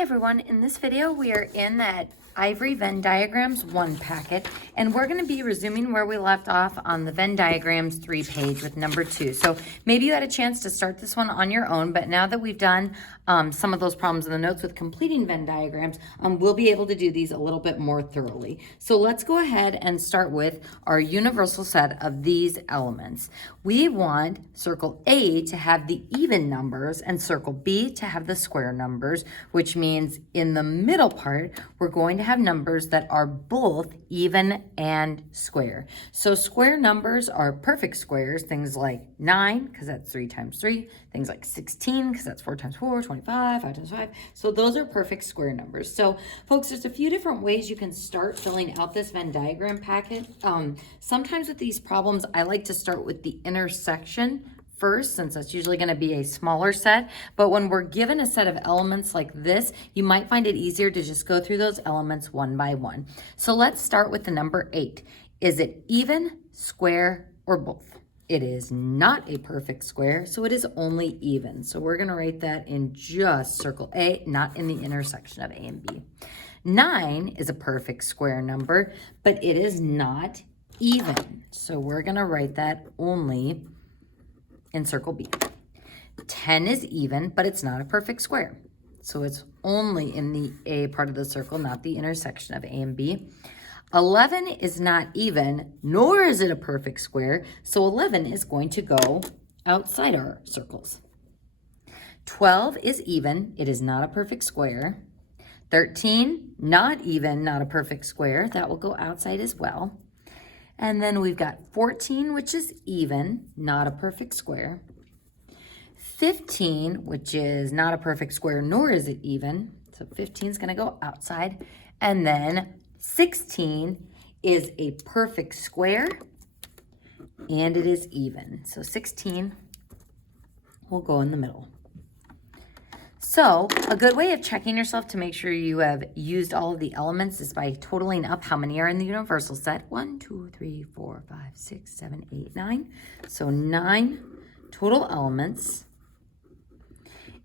Hi everyone, in this video we are in that Ivory Venn Diagrams 1 packet, and we're going to be resuming where we left off on the Venn Diagrams 3 page with number 2. So maybe you had a chance to start this one on your own, but now that we've done some of those problems in the notes with completing Venn diagrams, we'll be able to do these a little bit more thoroughly. So let's go ahead and start with our universal set of these elements. We want circle A to have the even numbers and circle B to have the square numbers, which means in the middle part, we're going to have numbers that are both even and square. So square numbers are perfect squares, things like 9, because that's 3 times 3, things like 16, because that's 4 times 4, 25, 5 times 5. So those are perfect square numbers. So folks, there's a few different ways you can start filling out this Venn diagram packet. Sometimes with these problems, I like to start with the intersection first, since that's usually going to be a smaller set. But when we're given a set of elements like this, you might find it easier to just go through those elements one by one. So let's start with the number 8. Is it even, square, or both? It is not a perfect square, so it is only even. So we're going to write that in just circle A, not in the intersection of A and B. 9 is a perfect square number, but it is not even. So we're going to write that only in circle B. 10 is even, but it's not a perfect square. So it's only in the A part of the circle, not the intersection of A and B. 11 is not even, nor is it a perfect square. So 11 is going to go outside our circles. 12 is even. It is not a perfect square. 13, not even, not a perfect square. That will go outside as well. And then we've got 14, which is even, not a perfect square. 15, which is not a perfect square, nor is it even. So 15 is going to go outside. And then 16 is a perfect square, and it is even. So 16 will go in the middle. So a good way of checking yourself to make sure you have used all of the elements is by totaling up how many are in the universal set. 1, 2, 3, 4, 5, 6, 7, 8, 9. So 9 total elements.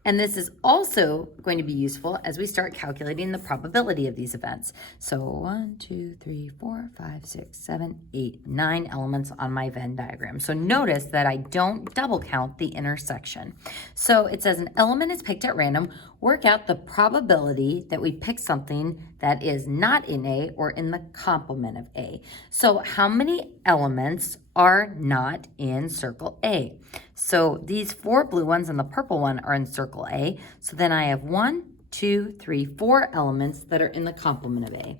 And this is also going to be useful as we start calculating the probability of these events. So 1, 2, 3, 4, 5, 6, 7, 8, 9 elements on my Venn diagram. So notice that I don't double count the intersection. So it says an element is picked at random. Work out the probability that we pick something that is not in A or in the complement of A. So how many elements are not in circle A? So these 4 blue ones and the purple one are in circle A. So then I have 1, 2, 3, 4 elements that are in the complement of A.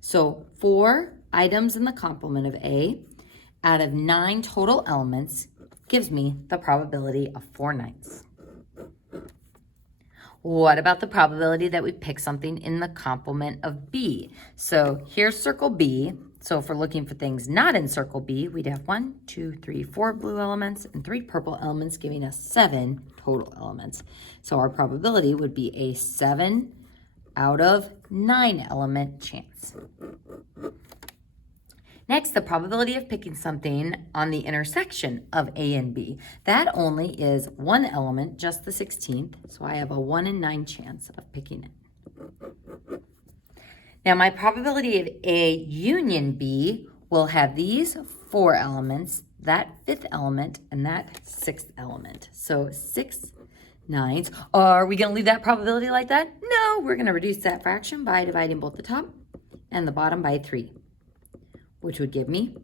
So 4 items in the complement of A out of 9 total elements gives me the probability of 4/9. What about the probability that we pick something in the complement of B? So here's circle B. So if we're looking for things not in circle B, we'd have 1, 2, 3, 4 blue elements and 3 purple elements, giving us 7 total elements. So our probability would be a 7 out of 9 element chance. Next, the probability of picking something on the intersection of A and B. That only is 1 element, just the 16th. So I have a 1 in 9 chance of picking it. Now my probability of A union B will have these 4 elements, that 5th element, and that 6th element. So 6/9. Are we going to leave that probability like that? No, we're going to reduce that fraction by dividing both the top and the bottom by 3, which would give me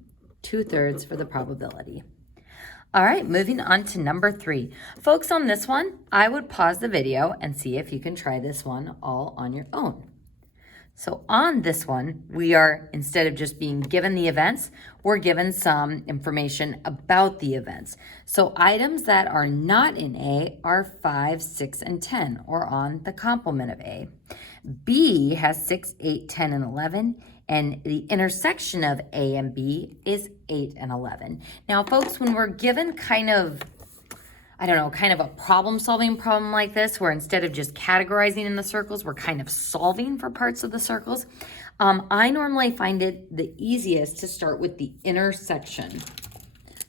2/3 for the probability. All right, moving on to number 3. Folks, on this one, I would pause the video and see if you can try this one all on your own. So on this one, we are, instead of just being given the events, we're given some information about the events. So items that are not in A are 5, 6, and 10, or on the complement of A. B has 6, 8, 10, and 11, and the intersection of A and B is 8 and 11. Now, folks, when we're given kind of a problem-solving problem like this, where instead of just categorizing in the circles, we're kind of solving for parts of the circles, I normally find it the easiest to start with the intersection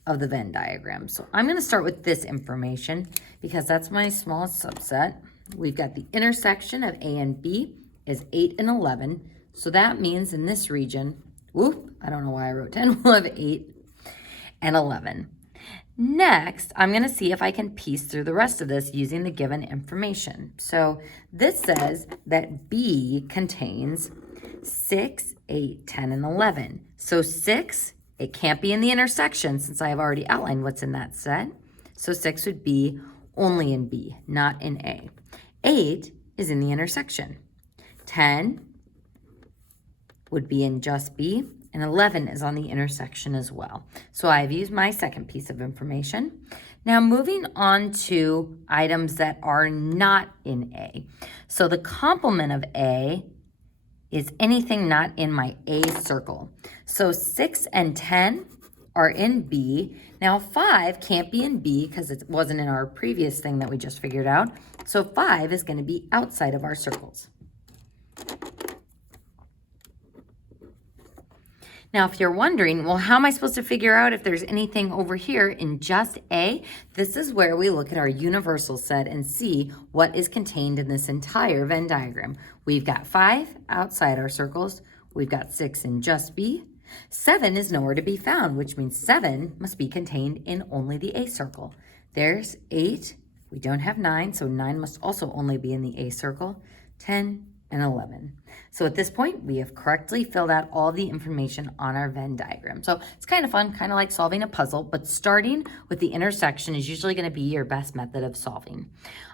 of the Venn diagram. So I'm going to start with this information because that's my smallest subset. we've got the intersection of A and B is 8 and 11. So that means in this region, I don't know why I wrote 10, we'll have 8 and 11. Next, I'm going to see if I can piece through the rest of this using the given information. So this says that B contains 6, 8, 10, and 11. So 6, it can't be in the intersection since I have already outlined what's in that set. So 6 would be only in B, not in A. 8 is in the intersection. 10 would be in just B, and 11 is on the intersection as well. So I've used my second piece of information. Now moving on to items that are not in A. So the complement of A is anything not in my A circle. So 6 and 10 are in B. Now 5 can't be in B because it wasn't in our previous thing that we just figured out. So 5 is going to be outside of our circles. Now, if you're wondering, well, how am I supposed to figure out if there's anything over here in just A? This is where we look at our universal set and see what is contained in this entire Venn diagram. We've got 5 outside our circles. We've got 6 in just B. 7 is nowhere to be found, which means 7 must be contained in only the A circle. There's 8. We don't have 9, so 9 must also only be in the A circle. 10 and 11. So at this point, we have correctly filled out all the information on our Venn diagram. So it's kind of fun, kind of like solving a puzzle, but starting with the intersection is usually going to be your best method of solving.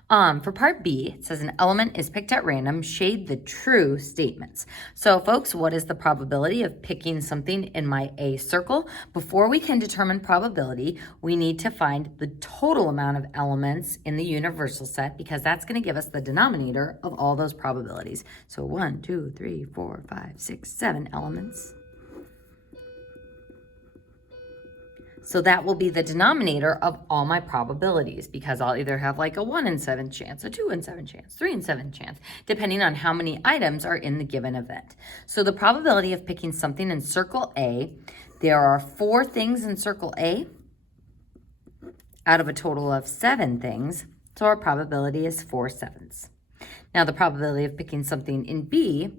For part B, it says an element is picked at random, shade the true statements. So folks, what is the probability of picking something in my A circle? Before we can determine probability, we need to find the total amount of elements in the universal set because that's going to give us the denominator of all those probabilities. So 1, 2, 3, 4, 5, 6, 7 elements. So that will be the denominator of all my probabilities because I'll either have like a 1 in 7 chance, a 2 in 7 chance, 3 in 7 chance, depending on how many items are in the given event. So the probability of picking something in circle A, there are 4 things in circle A out of a total of 7 things. So our probability is 4 sevenths. Now the probability of picking something in B,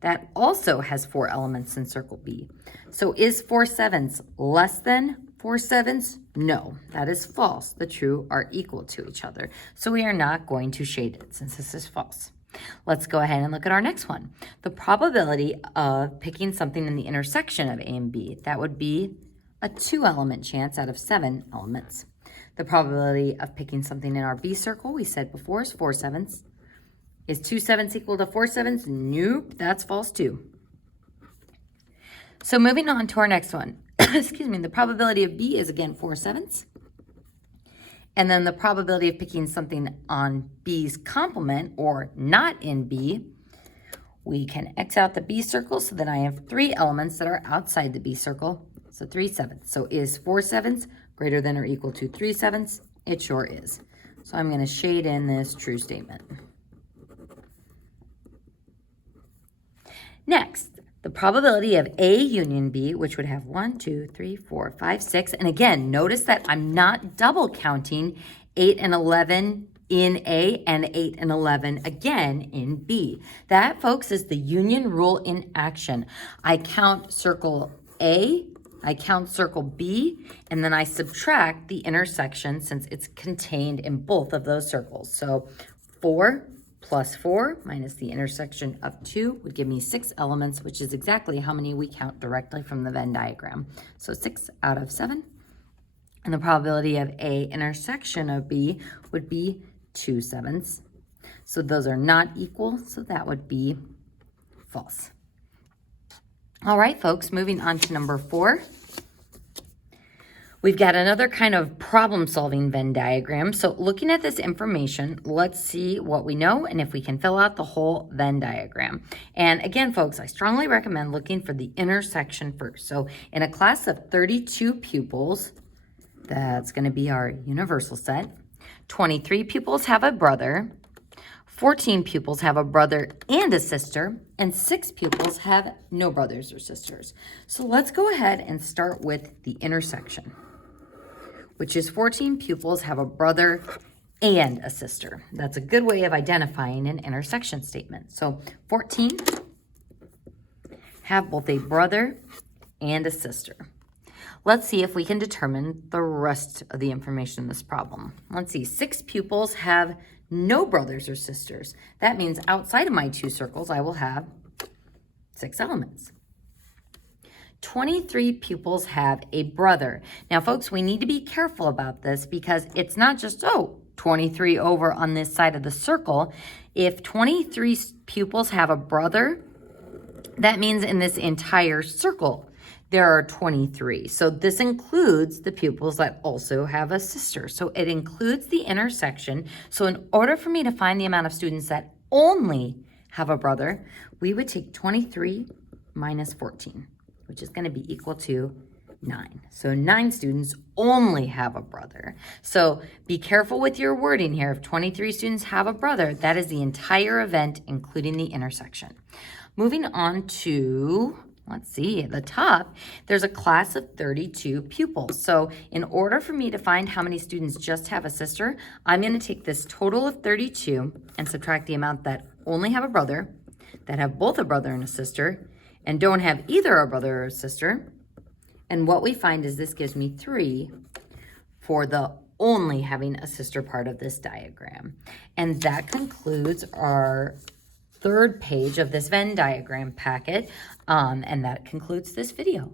that also has 4 elements in circle B. So is 4 sevenths less than 4 sevenths? No, that is false. The true are equal to each other. So we are not going to shade it since this is false. Let's go ahead and look at our next one. The probability of picking something in the intersection of A and B, that would be a 2-element chance out of 7 elements. The probability of picking something in our B circle, we said before, is 4 sevenths. Is 2 sevenths equal to 4 sevenths? Nope, that's false too. So moving on to our next one. Excuse me, the probability of B is again 4 sevenths. And then the probability of picking something on B's complement or not in B, we can X out the B circle so that I have 3 elements that are outside the B circle. So 3 sevenths. So is 4 sevenths greater than or equal to 3 sevenths? It sure is. So I'm going to shade in this true statement. Next, the probability of A union B, which would have 1, 2, 3, 4, 5, 6. And again, notice that I'm not double counting 8 and 11 in A and 8 and 11 again in B. That, folks, is the union rule in action. I count circle A, I count circle B, and then I subtract the intersection since it's contained in both of those circles. So 4 plus 4 minus the intersection of 2 would give me 6 elements, which is exactly how many we count directly from the Venn diagram. So 6 out of 7. And the probability of A intersection of B would be 2 sevenths. So those are not equal, so that would be false. All right, folks, moving on to number 4. We've got another kind of problem-solving Venn diagram. So looking at this information, let's see what we know and if we can fill out the whole Venn diagram. And again, folks, I strongly recommend looking for the intersection first. So in a class of 32 pupils, that's going to be our universal set. 23 pupils have a brother. 14 pupils have a brother and a sister, and 6 pupils have no brothers or sisters. So let's go ahead and start with the intersection, which is 14 pupils have a brother and a sister. That's a good way of identifying an intersection statement. So 14 have both a brother and a sister. Let's see if we can determine the rest of the information in this problem. Let's see, 6 pupils have no brothers or sisters. That means outside of my 2 circles, I will have 6 elements. 23 pupils have a brother. Now, folks, we need to be careful about this because it's not just, 23 over on this side of the circle. If 23 pupils have a brother, that means in this entire circle, there are 23. So this includes the pupils that also have a sister. So it includes the intersection. So in order for me to find the amount of students that only have a brother, we would take 23 minus 14, which is going to be equal to 9. So 9 students only have a brother. So be careful with your wording here. If 23 students have a brother, that is the entire event, including the intersection. Moving on to, let's see, at the top, there's a class of 32 pupils. So in order for me to find how many students just have a sister, I'm going to take this total of 32 and subtract the amount that only have a brother, that have both a brother and a sister, and don't have either a brother or a sister. And what we find is this gives me 3 for the only having a sister part of this diagram. And that concludes our 3rd page of this Venn diagram packet, and that concludes this video.